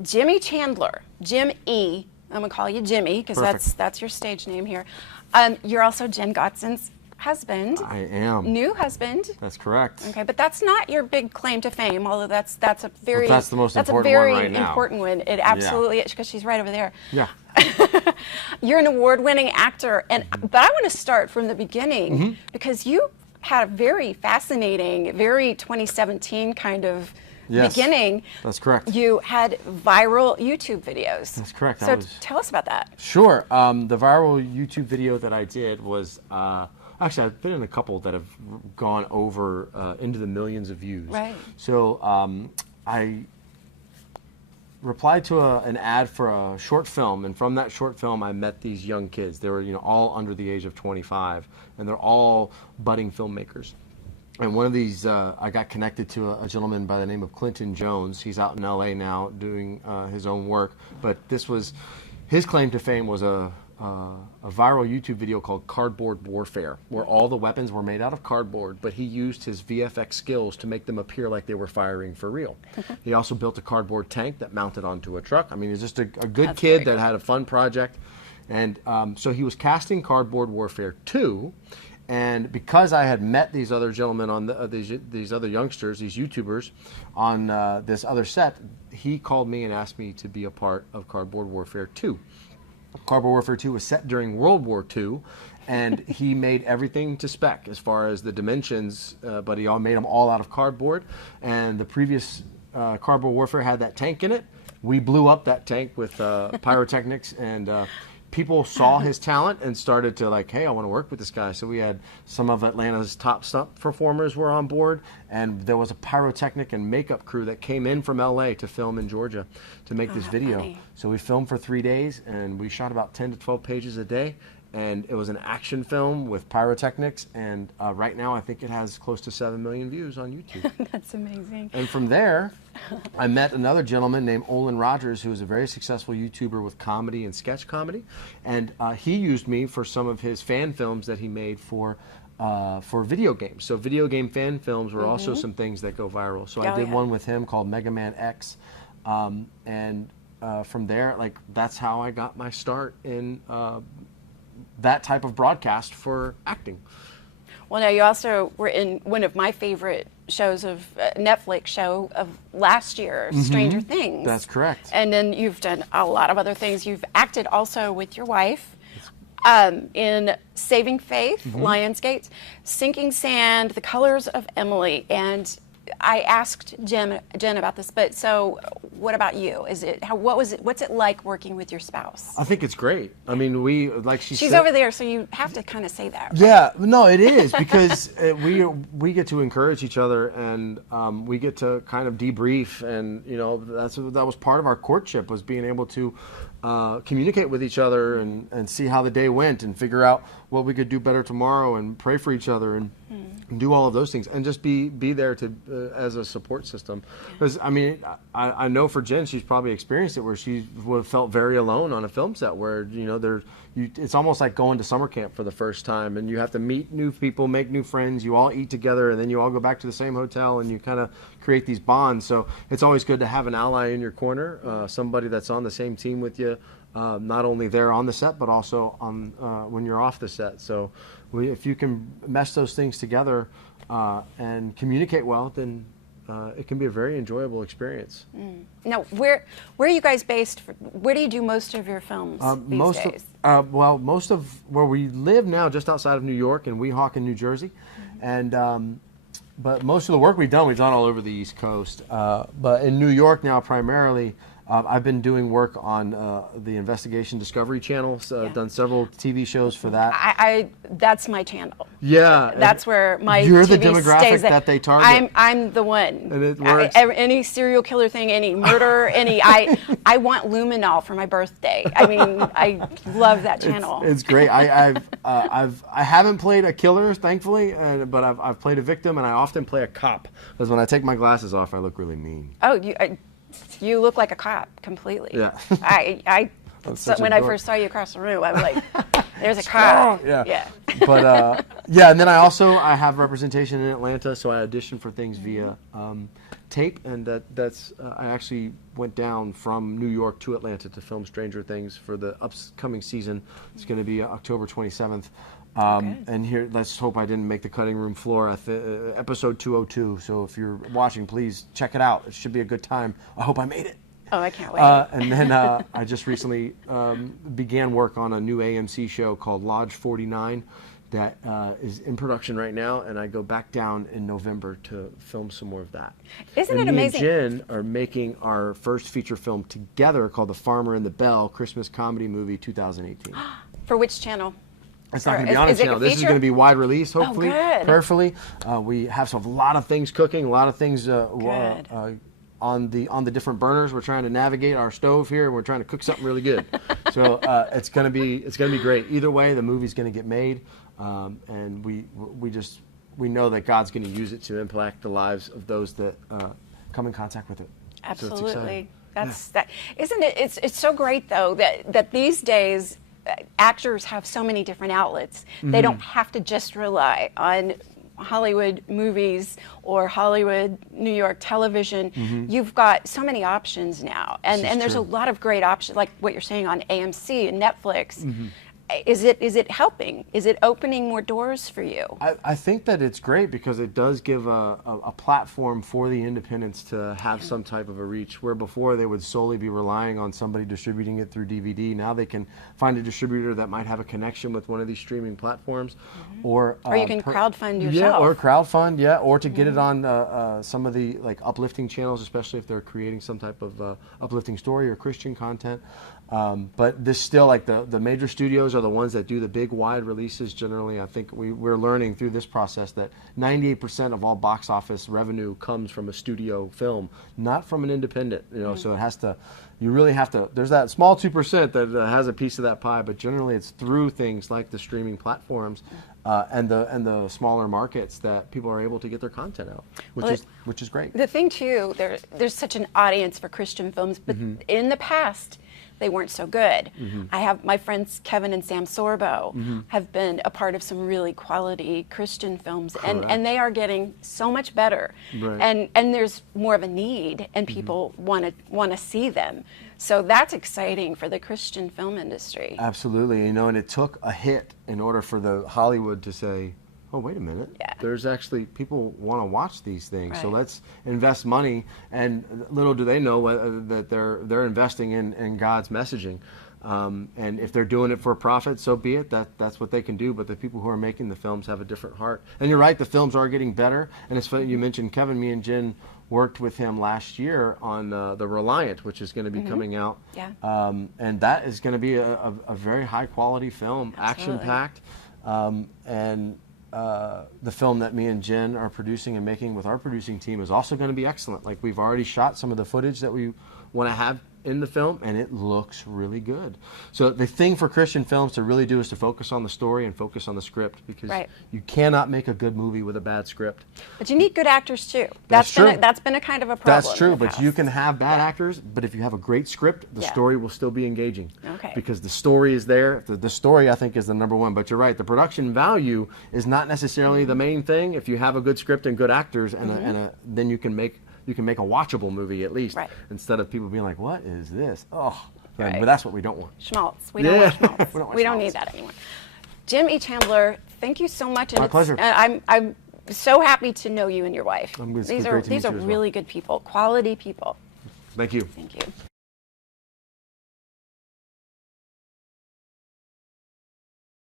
Jimmy Chandler, Jim E. I'm gonna call you Jimmy because that's your stage name here. You're also Jen Gotson's husband. I am. New husband. That's correct. Okay, but that's not your big claim to fame, although that's a very that's the most important a very one right now. important one. It absolutely is because she's right over there. Yeah. You're an award-winning actor, but I want to start from the beginning because you had a very fascinating, very 2017 kind of beginning. That's correct. You had viral YouTube videos. That's correct. So tell us about that. Sure. The viral YouTube video that I did was, actually I've been in a couple that have gone over into the millions of views. Right. So I replied to an ad for a short film, and from that short film I met these young kids. They were all under the age of 25, and they're all budding filmmakers. And one of these, I got connected to a gentleman by the name of Clinton Jones. He's out in LA now doing his own work. But this was, his claim to fame was a viral YouTube video called Cardboard Warfare, where all the weapons were made out of cardboard, but he used his VFX skills to make them appear like they were firing for real. He also built a cardboard tank that mounted onto a truck. I mean, he's just a good kid that had a fun project. And so he was casting Cardboard Warfare 2. And because I had met these other gentlemen on these other youngsters, these YouTubers, on this other set, he called me and asked me to be a part of Cardboard Warfare 2. Cardboard Warfare 2 was set during World War II, and he made everything to spec as far as the dimensions, but he made them all out of cardboard. And the previous Cardboard Warfare had that tank in it. We blew up that tank with pyrotechnics, and people saw his talent and started to like, hey, I want to work with this guy. So we had some of Atlanta's top stunt performers were on board, and there was a pyrotechnic and makeup crew that came in from LA to film in Georgia to make this video. Funny. So we filmed for 3 days, and we shot about 10 to 12 pages a day. And it was an action film with pyrotechnics, and right now I think it has close to 7 million views on YouTube. That's amazing. And from there, I met another gentleman named Olin Rogers, who is a very successful YouTuber with comedy and sketch comedy. And he used me for some of his fan films that he made for video games. So video game fan films were also some things that go viral. So I did one with him called Mega Man X. And from there, like, that's how I got my start in that type of broadcast for acting. Well, now you also were in one of my favorite shows of Netflix show of last year, Stranger Things. That's correct. And then you've done a lot of other things. You've acted also with your wife in Saving Faith, Lionsgate, Sinking Sand, The Colors of Emily, and I asked Jen about this, but so what about you? What's it like working with your spouse? I think it's great. I mean, she's over there, so you have to kind of say that, right? Yeah, no, it is, because we get to encourage each other, and we get to kind of debrief, and that was part of our courtship, was being able to communicate with each other and see how the day went and figure out what we could do better tomorrow and pray for each other and do all of those things and just be there to as a support system. Because I mean, I know for Jen, she's probably experienced it where she would have felt very alone on a film set where it's almost like going to summer camp for the first time, and you have to meet new people, make new friends, you all eat together, and then you all go back to the same hotel, and you kind of create these bonds. So it's always good to have an ally in your corner, somebody that's on the same team with you, not only there on the set, but also on when you're off the set. So if you can mesh those things together and communicate well, then it can be a very enjoyable experience. Now, where are you guys based? Where do you do most of your films these days? Well, most of where we live now, just outside of New York in Weehawken, New Jersey, and but most of the work we've done all over the East Coast. But in New York now, primarily, I've been doing work on the Investigation Discovery Channel. Done several TV shows for that. That's my channel. Yeah, that's where my you're TV the demographic stays that they target. I'm the one. And it works. Any serial killer thing, any murder, I want luminol for my birthday. I mean, I love that channel. It's great. I haven't played a killer, thankfully, but I've played a victim, and I often play a cop because when I take my glasses off, I look really mean. Oh, you look like a cop completely. Yeah. When I first saw you across the room, I was like, "There's a cop." Yeah. But and then I have representation in Atlanta, so I audition for things via tape, and that's I actually went down from New York to Atlanta to film Stranger Things for the upcoming season. It's going to be October 27th. And here, let's hope I didn't make the cutting room floor. Episode 202. So if you're watching, please check it out. It should be a good time. I hope I made it. Oh, I can't wait. And then I just recently began work on a new AMC show called Lodge 49 that is in production right now, and I go back down in November to film some more of that. Isn't and it amazing? Me and Jen are making our first feature film together called The Farmer and the Belle, Christmas comedy movie 2018. For which channel? It's not going to be on the channel. This is going to be wide release, hopefully, prayerfully. We have a lot of things cooking, a lot of things on the different burners. We're trying to navigate our stove here. We're trying to cook something really good. So it's going to be great. Either way, the movie's going to get made, and we know that God's going to use it to impact the lives of those that come in contact with it. Absolutely. So isn't it? It's so great though that these days actors have so many different outlets. They don't have to just rely on Hollywood movies or Hollywood New York television. You've got so many options now, and there's a lot of great options, like what you're saying on AMC and Netflix. Is it helping? Is it opening more doors for you? I think that it's great because it does give a platform for the independents to have some type of a reach, where before they would solely be relying on somebody distributing it through DVD. Now they can find a distributor that might have a connection with one of these streaming platforms, or you can crowdfund yourself. Yeah, or crowdfund, or to get it on some of the uplifting channels, especially if they're creating some type of uplifting story or Christian content. But this still, the major studios are the ones that do the big wide releases generally. I think we're learning through this process that 98% of all box office revenue comes from a studio film, not from an independent. So it has to. You really have to. There's that small 2% that has a piece of that pie, but generally it's through things like the streaming platforms and the smaller markets that people are able to get their content out, which is great. The thing too, there's such an audience for Christian films, but in the past, they weren't so good. I have my friends Kevin and Sam Sorbo have been a part of some really quality Christian films, and they are getting so much better. And there's more of a need, and people want to see them. So that's exciting for the Christian film industry. Absolutely, and it took a hit in order for the Hollywood to say, oh, wait a minute. Yeah. There's actually people want to watch these things, so let's invest money. And little do they know that they're investing in God's messaging. And if they're doing it for a profit, so be it. That's what they can do. But the people who are making the films have a different heart. And you're right, the films are getting better. And it's funny you mentioned Kevin. Me and Jen worked with him last year on the Reliant, which is going to be coming out. Yeah. And that is going to be a very high quality film, action-packed, and the film that me and Jen are producing and making with our producing team is also going to be excellent. We've already shot some of the footage that we want to have in the film, and it looks really good. So the thing for Christian films to really do is to focus on the story and focus on the script, because you cannot make a good movie with a bad script. But you need good actors too. That's true. That's been a kind of a problem. That's true, but you can have bad actors, but if you have a great script, the story will still be engaging. Because the story is there. The story, I think, is the number one. But you're right, the production value is not necessarily the main thing. If you have a good script and good actors, then you can make a watchable movie at least, instead of people being like, what is this? Oh, but that's what we don't want. Schmaltz. We don't want schmaltz. We don't need that anymore. Jim E. Chandler, thank you so much. My pleasure. I'm so happy to know you and your wife. These are really good people, quality people. Thank you. Thank you.